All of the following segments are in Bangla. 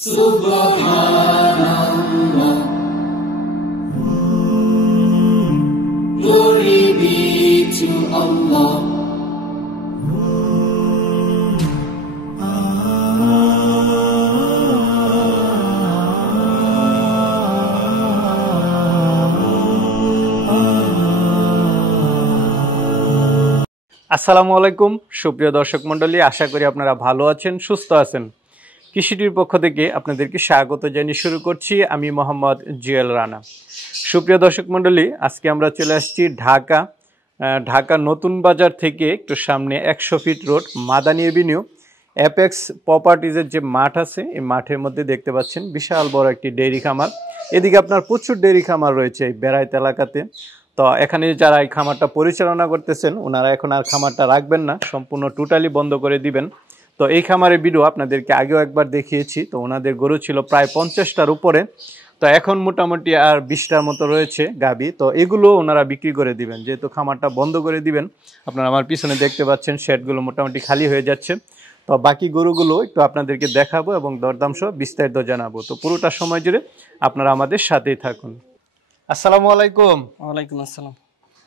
Subhanallah. Glory be to Allah. আসসালামু আলাইকুম সুপ্রিয় দর্শক মণ্ডলী, আশা করি আপনারা ভালো আছেন, সুস্থ আছেন। কৃষিটির পক্ষ থেকে আপনাদেরকে স্বাগত জানিয়ে শুরু করছি আমি মোহাম্মদ জুয়েল রানা। সুপ্রিয় দর্শক মণ্ডলী, আজকে আমরা চলে আসছি ঢাকা নতুন বাজার থেকে একটু সামনে 100 feet road Madani avenue apex প্রপার্টিজের যে মাঠ আছে, এই মাঠের মধ্যে দেখতে পাচ্ছেন বিশাল বড় একটি ডেইরি খামার। এদিকে আপনার প্রচুর ডেইরি খামার রয়েছে এই বেড়াইত এলাকাতে। তো এখানে যারা এই খামারটা পরিচালনা করতেছেন, ওনারা এখন আর খামারটা রাখবেন না, সম্পূর্ণ টোটালি বন্ধ করে দিবেন। তো এই খামারের ভিডিও আপনাদেরকে আগেও একবার দেখিয়েছি। তো ওনাদের গরু ছিল প্রায় 50টার উপরে, তো এখন মোটামুটি আর 20টার মতো রয়েছে গাবি। তো এগুলো ওনারা বিক্রি করে দিবেন, যেহেতু খামারটা বন্ধ করে দিবেন। আপনারা আমার পিছনে দেখতে পাচ্ছেন শেডগুলো মোটামুটি খালি হয়ে যাচ্ছে। তো বাকি গরুগুলো একটু আপনাদেরকে দেখাবো এবং দরদাম সহ বিস্তারিত জানাবো। তো পুরোটা সময় জুড়ে আপনারা আমাদের সাথেই থাকুন। আসসালামু আলাইকুম। ওয়ালাইকুম আসসালাম।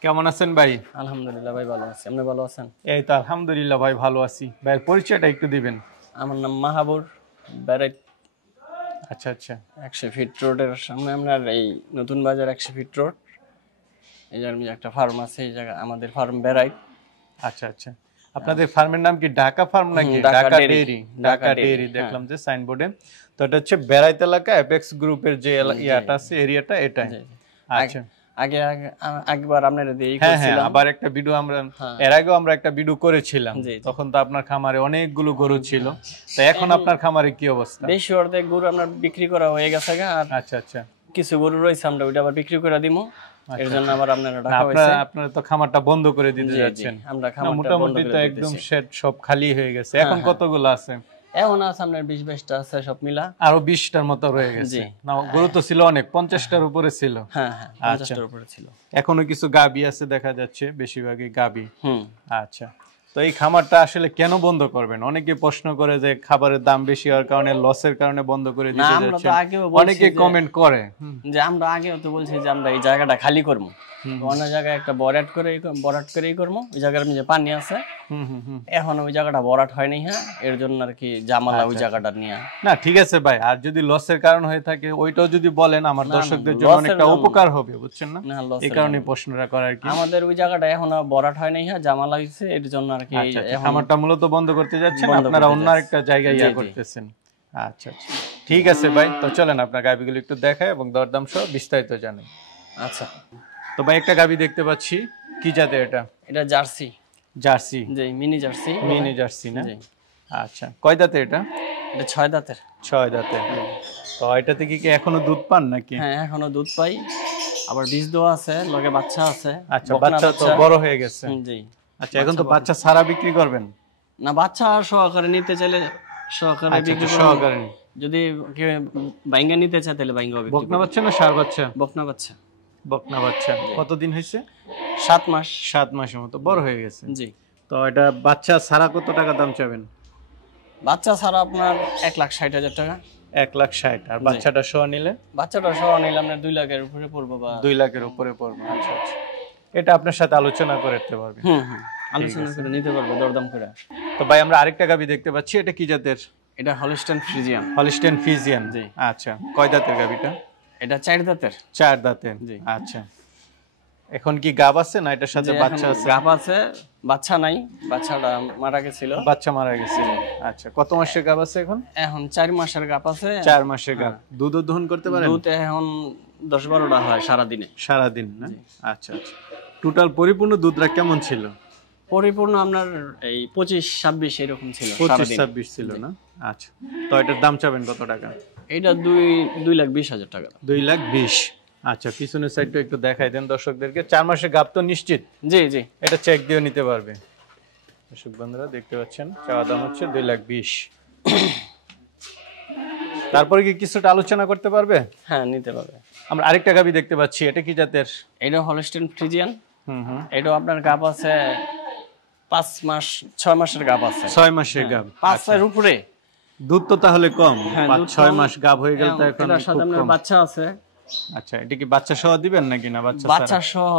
কেমন আছেন ভাই? আলহামদুলিল্লাহ ভাই, ভালো আছি। আপনি ভালো আছেন? এই তো আলহামদুলিল্লাহ ভাই, ভালো আছি। ভাইয়ের পরিচয়টা একটু দিবেন। আমার নাম মাহাবুর, বেড়াইত। আচ্ছা আচ্ছা। 100 ফিট রোডের সামনে আপনার এই নতুন বাজার 100 ফিট রোড। এই জায়গায় একটা ফার্ম আছে, এই জায়গা আমাদের ফার্ম বেড়াইত। আচ্ছা আচ্ছা। আপনাদের ফার্মের নাম কি ঢাকা ফার্ম নাকি ঢাকা ডেইরি? ঢাকা ডেইরি দেখলাম যে সাইনবোর্ডে। তো এটা হচ্ছে বেড়াইত এলাকা, অ্যাপেক্স গ্রুপের যে ইয়াটা আছে, এরিয়াটা এটাই। আচ্ছা। আগেবার আপনারা দিয়ে করেছিলাম, আবার একটা ভিডিও আমরা এর আগেও আমরা একটা ভিডিও করেছিলাম। তখন তো আপনার খামারে অনেকগুলো গরু ছিল। তো এখন আপনার খামারে কি অবস্থা? বেশি অর্ধেক গরু আপনার বিক্রি করা হয়ে গেছে। আর আচ্ছা আচ্ছা, কিছু গরু রয়েছে, আমরা ওইটা আবার বিক্রি করে দিমু। এর জন্য আবার আপনারা ডাকা হয়েছে। আপনারা তো খামারটা বন্ধ করে দিতে যাচ্ছেন। আমরা খামারটা মোটামুটি তো একদম শেড সব খালি হয়ে গেছে। এখন কতগুলো আছে? এখন আছে আপনার 20-22টা আছে, সব মিলা আরো 20টার মতো রয়ে গেছে। না, গরু তো ছিল অনেক, 50টার উপরে ছিল। হ্যাঁ হ্যাঁ, 50টার উপরে ছিল। এখনো কিছু গাবি আছে দেখা যাচ্ছে, বেশিরভাগই গাবি। আচ্ছা। তো এই খামারটা আসলে কেন বন্ধ করবেন? অনেকে প্রশ্ন করে যে খাবারের দাম বেশি হওয়ার কারণে, লসের কারণে বন্ধ করে দিতে যাচ্ছেন। অনেকে কমেন্ট করে যে আমরা আগেও তো বলছি যে আমরা এই জায়গাটা খালি করব, অন্য জায়গায় একটা বরাট করেই করবো। ওই জায়গার মধ্যে পানি আছে, এখন ওই জায়গাটা বরাট হয় নাই। হ্যাঁ, এর জন্য আর কি জামালা ওই জায়গাটা নিয়ে। না ঠিক আছে ভাই, আর যদি লসের কারণ হয়ে থাকে ওইটাও যদি বলেন, আমার দর্শকদের জন্য অনেকটা উপকার হবে, বুঝছেন না? এই কারণে প্রশ্নটা করা আর কি। আমাদের ওই জায়গাটা এখনো বরাট হয় নাই, হ্যাঁ, জামালা হইছে, এর জন্য আর কি খামারটা মূলত বন্ধ করতে যাচ্ছেন, আপনারা অন্য আরেকটা জায়গায় ইয়া করতেছেন। আচ্ছা আচ্ছা, ঠিক আছে ভাই। তো চলেন আপনার গাবিগুলো একটু দেখাই এবং দরদাম সহ বিস্তারিত জানাই। আচ্ছা। তো ভাই একটা গাবি দেখতে পাচ্ছি, কি জাতের এটা? এটা জার্সি। জার্সি? জি, মিনি জার্সি। মিনি জার্সি না? আচ্ছা। কয় দাঁতের এটা? এটা 6 দাঁতের। 6 দাঁতের। তো এটা থেকে কি এখনো দুধ পান নাকি? হ্যাঁ, এখনো দুধ পাই, আবার বীজ দেওয়া আছে, লগে বাচ্চা আছে। আচ্ছা, বাচ্চা তো বড় হয়ে গেছে। জি। আচ্ছা, এখন তো বাচ্চা সারা বিক্রি করবেন না? বাচ্চা সহকারে নিতে চাইলে সহকারে বিক্রি করব। সহকারে যদি কেউ বাইঙ্গা নিতে চায় তাহলে বাইঙ্গা বিক্রি করব। বকনা বাচ্চা না ষাঁড় বাচ্চা? বকনা বাচ্চা। বকনা বাচ্চা। কতদিন হয়েছে? 7 মাস। 7 মাসের মতো বড় হয়ে গেছে। জি। তো এটা বাচ্চা সারা কত টাকা দাম চাবেন? বাচ্চা সারা আপনার 1,60,000 টাকা। 1,60,000। আর বাচ্চাটা সহ নিলে? বাচ্চাটা সহ নিলে আপনার 2 লাখের উপরে পড়বে বা 2 লাখের উপরে পড়বে। আচ্ছা আচ্ছা, এটা আপনার সাথে আলোচনা করতে পারবে। আলোচনা করে নিতে পারবে, দরদাম করে। তো ভাই আমরা আরেকটা গাবি দেখতে পাচ্ছি, এটা কি জাতের? এটা হলস্টেইন ফ্রিজিয়ান। Holstein Friesian. জি। আচ্ছা, কয় দাঁতের গাবিটা? এটা 4 দাঁতের। 4 দাঁতের। জি। আচ্ছা, এখন কি গাব আছে না এটার সাথে বাচ্চা আছে? গাব আছে, বাচ্চা নাই, বাচ্চাটা মারা গেছিল। বাচ্চা মারা গেছে। আচ্ছা, কত মাসের গাব আছে এখন? এখন 4 মাসের গাব আছে। 4 মাসের গাব। দুধ দহন করতে পারেন? দুধ এখন 10-12টা হয় সারা দিনে। সারা দিন না? আচ্ছা আচ্ছা। টোটাল পরিপূর্ণ দুধটা কেমন ছিল? পরিপূর্ণ আপনার এই 25-26 এরকম ছিল। 25-26 ছিল না? আচ্ছা। তো এটার দাম চাবেন কত টাকা? এটা 2,20,000 টাকা। 2,20,000। আচ্ছা, পিছনের সাইডটা একটু দেখাই দেন দর্শকদেরকে। 4 মাসের গাব তো নিশ্চিত? জি জি। এটা চেক দিয়ে নিতে পারবে। দর্শক বন্ধুরা দেখতে পাচ্ছেন, চাওয়া দাম হচ্ছে 2,20,000। তারপরে কি কিছুটা আলোচনা করতে পারবে? হ্যাঁ, নিতে পারবে। আমরা আরেকটা গাবি দেখতে পাচ্ছি, এটা কি জাতের? এটা হলস্টেইন ফ্রিজিয়ান। এটা আপনার গাব আছে 5 মাস 6 মাসের গাব আছে। 6 মাসের গাব। 5 এর উপরে দুধ তো তাহলে কম, হ্যাঁ, 5-6 কম। মাস গাব হয়ে গেল তো এখন এটার সাথে খুব আপনার কম। বাচ্চা আছে। আচ্ছা, এটা কি বাচ্চা সহ দিবেন নাকি না বাচ্চা ছাড়া? বাচ্চা সহ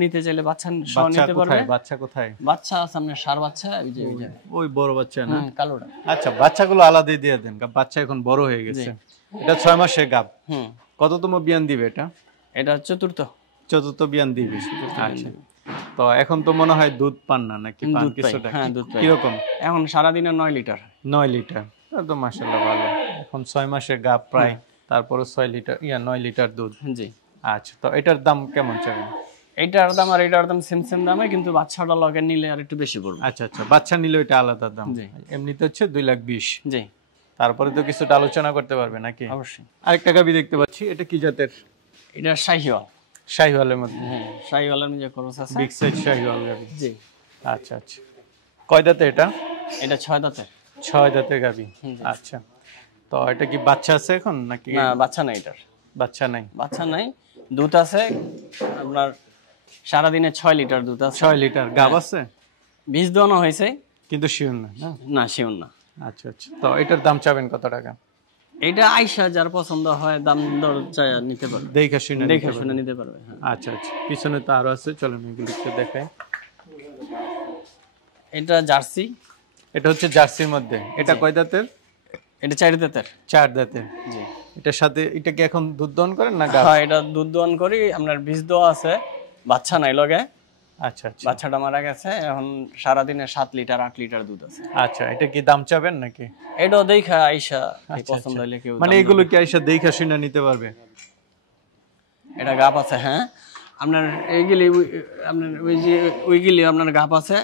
নিতে চাইলে বাচ্চা সহ বাচ্চা নিতে পারবে। কোথায়, বাচ্চা কোথায়? বাচ্চা আছে আপনার সার বাচ্চা, ওই যে ওই বড় বাচ্চা না? কালোটা। আচ্ছা, বাচ্চাগুলো আলাদাই দিয়ে দেন, বাচ্চা এখন বড় হয়ে গেছে। এটা 6 মাসের গাব। কততম বিয়ান দিবে এটা? এটা চতুর্থ বিয়ান দিবে। আচ্ছা, তো এখন তো মনে হয় দুধ পান না নাকি পান কিছুটা? হ্যাঁ, দুধ পাই। কিরকম? এখন সারাদিনে 9 লিটার। 9 লিটার, তো মাশাআল্লাহ ভালো। এখন 6 মাসের গাব প্রায়, তারপরে 6 লিটার 9 লিটার দুধ। জি। আচ্ছা, তো এটার দাম কেমন চাবেন? এইটার দাম আর এটার দাম সেম দামে, কিন্তু বাচ্চাটা লগে নিলে আর একটু বেশি পড়বে। আচ্ছা, বাচ্চা নিলে এটা আলাদা দাম। এমনিতে হচ্ছে 2,20,000। জি। তারপরে তো কিছুটা আলোচনা করতে পারবে নাকি? অবশ্যই। আরেকটা গাবি দেখতে পাচ্ছি, এটা কি জাতের? এটা শাহিওয়াল। শাহিওয়ালের মধ্যে? শাহিওয়ালের মধ্যে ক্রস আছে। বিগ সাইজ শাহিওয়াল গাবি। জি। আচ্ছা, কয় দাঁতে এটা? এটা 6 দাঁতের। 6 দাঁতের গাবি। আচ্ছা, তো এটা কি বাচ্চা আছে এখন নাকি? না, বাচ্চা নাই এটার। বাচ্চা নাই। দুধ আছে আপনার সারাদিনে 6 লিটার দুধ আছে। 6 লিটার গাব আছে? বীজ দোয়ানো হয়েছে কিন্তু শিওর না? না, শিওর না। আচ্ছা, তো এটার দাম চাবেন কত টাকা? এটা আইসা যার পছন্দ হয় দাম দর চাই নিতে পারবে, দেখে শুনে নিতে পারবে। আচ্ছা, পিছনে তো আরো আছে, চলেন এগুলো একটু দেখাই। এটা জার্সি। এটা হচ্ছে জার্সির মধ্যে। এটা কয় দাঁতের? এটা 4 দাঁতের। 4 দাঁতের। জি। এটার সাথে এটা কি এখন দুধ দহন করেন না গাব? হ্যাঁ, এটা দুধ দহন করি। আপনার বীজ দেওয়া আছে, বাচ্চা নাই লগে। আচ্ছা, বাচ্চাটা মারা গেছে। এখন সারাদিনে 7 লিটার 8 লিটার দুধ আছে। আচ্ছা, এটা কি দাম চাবেন নাকি? এটাও দেখা আইসা পছন্দ হইলে কেউ, মানে এগুলো কি আইসা দেখা শুনে নিতে পারবে? এটা গাব আছে। হ্যাঁ, আপনার এইগুলি আপনার ওইগুলি আপনার গাব আছে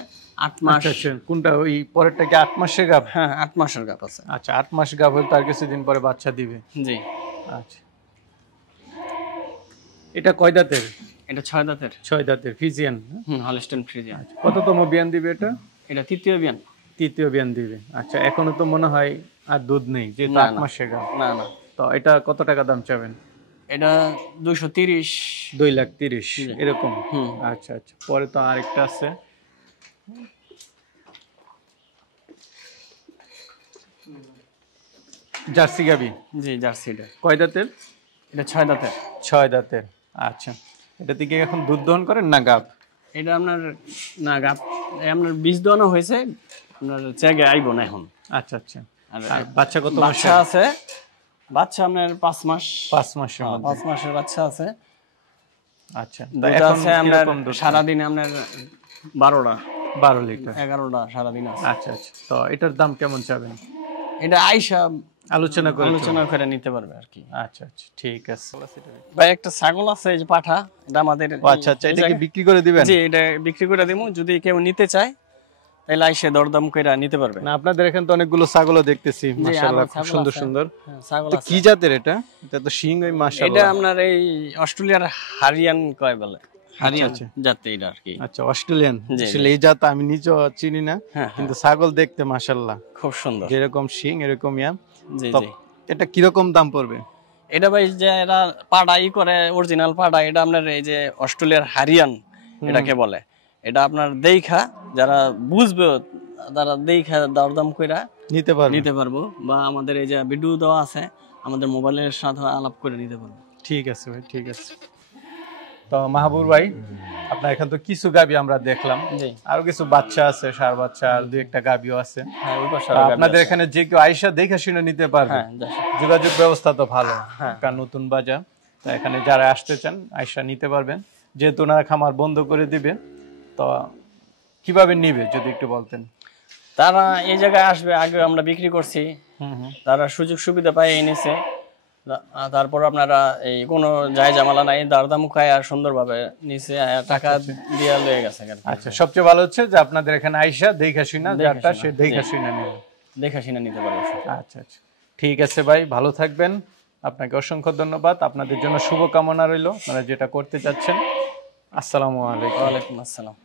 8 মাস। আচ্ছা, কোনটা ওই পরেরটা কি 8 মাসের গাব? হ্যাঁ, 8 মাসের গাব আছে। আচ্ছা, 8 মাস গাব হলে তার কিছুদিন পরে বাচ্চা দিবে। জি। আচ্ছা, এটা কয় দাঁতের? এটা 6 দাঁতের। 6 দাঁতের ফিজিয়ান। Holstein Friesian. কততম বিয়ান দিবে এটা? এটা তৃতীয় বিয়ান। তৃতীয় বিয়ান দিবে। আচ্ছা, এখনো তো মনে হয় আর দুধ নেই, যেহেতু 8 মাসের গাব। না। তো এটা কত টাকা দাম চাবেন? এটা 230। 2,30,000 এরকম। আচ্ছা, পরে তো আরেকটা আছে, জার্সি গাবি। জি, জার্সি। এটা কয় দাঁতের? এটা 6 দাঁতের। 6 দাঁতের। আচ্ছা, এটা থেকে এখন দুধ দহন করেন না গাব? এটা আপনার না গাব, আপনার বীজ দোয়ানো হয়েছে, আপনার চেগে আইব না এখন। আচ্ছা, আর বাচ্চা কত মাসের? বাচ্চা আছে, বাচ্চা আপনার 5 মাস। 5 মাসের মধ্যে? 5 মাসের বাচ্চা আছে। আচ্ছা, দুধ আছে আপনার সারাদিনে আপনার 12 লিটার 11টা সারাদিন আছে। আচ্ছা, তো এটার দাম কেমন চাবেন? এটা আইসা আলোচনা করে নিতে পারবে আর কি। আচ্ছা, ঠিক আছে ভাই। একটা ছাগল আছে, এই যে পাঠা, এটা আমাদের। আচ্ছা, এটা কি বিক্রি করে দিবেন? জি, এটা বিক্রি করে দেবো। যদি কেউ নিতে চায় তাহলে আইসা দরদাম করে নিতে পারবে। না, আপনাদের এখানে তো অনেকগুলো ছাগলও দেখতেছি, মাশাআল্লাহ খুব সুন্দর। ছাগল তো কি জাতের এটা? এটা তো শিং, ওই মাশাআল্লাহ। এটা আপনার এই অস্ট্রেলিয়ার হারিয়ান কয় বলে, হারিয়ান জাতে এটা আর কি। আচ্ছা, অস্ট্রেলিয়ান। আসলে এই জাত আমি নিজেও চিনি না, কিন্তু ছাগল দেখতে মাশাআল্লাহ খুব সুন্দর, যেরকম শিং এরকম ইয়াম। জি। এটা কিরকম দাম পড়বে? এটা ভাই যে এরা পাড়াই করে, অরিজিনাল পাড়া, এটা আপনার এই যে অস্ট্রেলিয়ার হারিয়ান এটাকে বলে। এটা আপনার দেখা যারা বুঝবে তারা দেখা দরদাম কইরা নিতে পারবো, বা আমাদের এই যে ভিডিও দেওয়া আছে, আমাদের মোবাইলের সাথে আলাপ করে নিতে পারবো। ঠিক আছে ভাই, ঠিক আছে। তো মাহবুব ভাই, আপনার এখানে তো কিছু গাবি আমরা দেখলাম, আরো কিছু বাচ্চা আছে, ষাঁড় বাচ্চা, আর দুই একটা গাবিও আছে। আপনাদের এখানে যে কেউ আইসা দেখে শুনে নিতে পারবে? যোগাযোগ ব্যবস্থা তো ভালো, কারণ নতুন বাজার, তো এখানে যারা আসতে চান আইসা নিতে পারবেন। যেহেতু ওনারা খামার বন্ধ করে দিবে, তো কিভাবে নিবে যদি একটু বলতেন? তারা এই জায়গায় আসবে, আগে আমরা বিক্রি করছি, তারা সুযোগ সুবিধা পায় এনেছে। তারপর আপনারা এই কোনো যায় জামালা নাই, দারদাম খায় আর সুন্দরভাবে নিচে টাকা দিয়ে লয়ে গেছে। আচ্ছা, সবচেয়ে ভালো হচ্ছে যে আপনাদের এখানে আইসা দেখা শুনা, যারটা সে দেখা শুনা নেবে, দেখা শুনা নিতে পারবে। আচ্ছা, ঠিক আছে ভাই, ভালো থাকবেন। আপনাকে অসংখ্য ধন্যবাদ। আপনাদের জন্য শুভকামনা রইল, আপনারা যেটা করতে চাচ্ছেন। আসসালামু আলাইকুম। ওয়ালাইকুম আসসালাম।